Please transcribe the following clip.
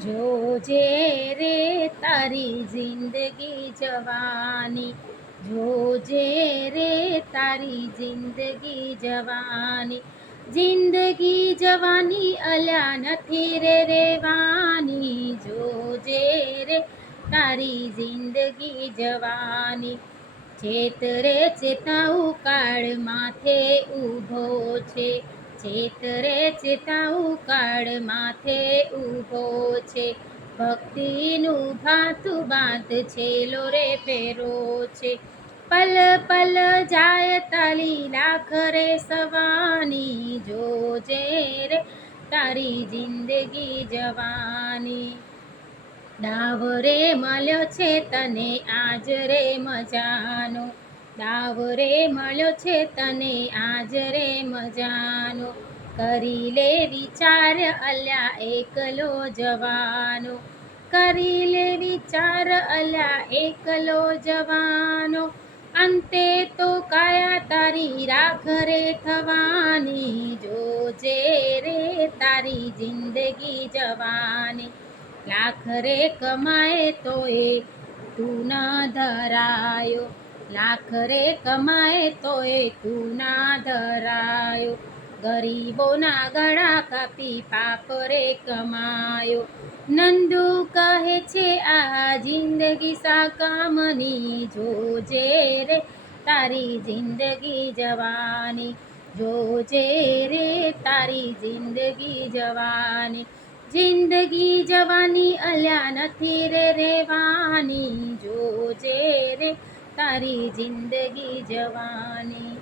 જોજે રે તારી જિંદગી જવાની, જોજે રે તારી જિંદગી જવાની, જિંદગી જવાની અલ્યા નથી રે રેવાની, જોજે રે તારી જિંદગી જવાની. ચેતરે ચેતાઉ કાળ માથે ઊભો છે, ચેતરે ચેતાઉ કાળ માથે ઊભો છે, ભક્તિનું ભાતું બાત છેલો રે ફેરો છે, પલ પલ જાય તાલી લાખ રે સવાની, જોજે રે તારી જિંદગી જવાની. દાવ રે મળ્યો છે તને આજ રે મજાનો, દાવ રે મળ્યો છે તને આજ રે મજાનો, કરી લે વિચાર અલ્યા એકલો જવાનો, કરી લે વિચાર અલ્યા એકલો જવાનો, અંતે તો કાયા તારી રાખ રે થવાની, જોજે રે તારી જિંદગી જવાની. લાખ રે કમાય તોય તું ના ધરાયો, લાખ રે કમાય તોય તું ના ધરાયો, ગરીબોના ગળા કાપી પાપ રે કમાયો. નંદુ કહે છે આ જિંદગી સા કામની, જોજે રે તારી જિંદગી જવાની, જોજે રે તારી જિંદગી જવાની, જિંદગી જવાની અલ્યા નથી રે રેવાની, જોજે રે તારી જિંદગી જવાની.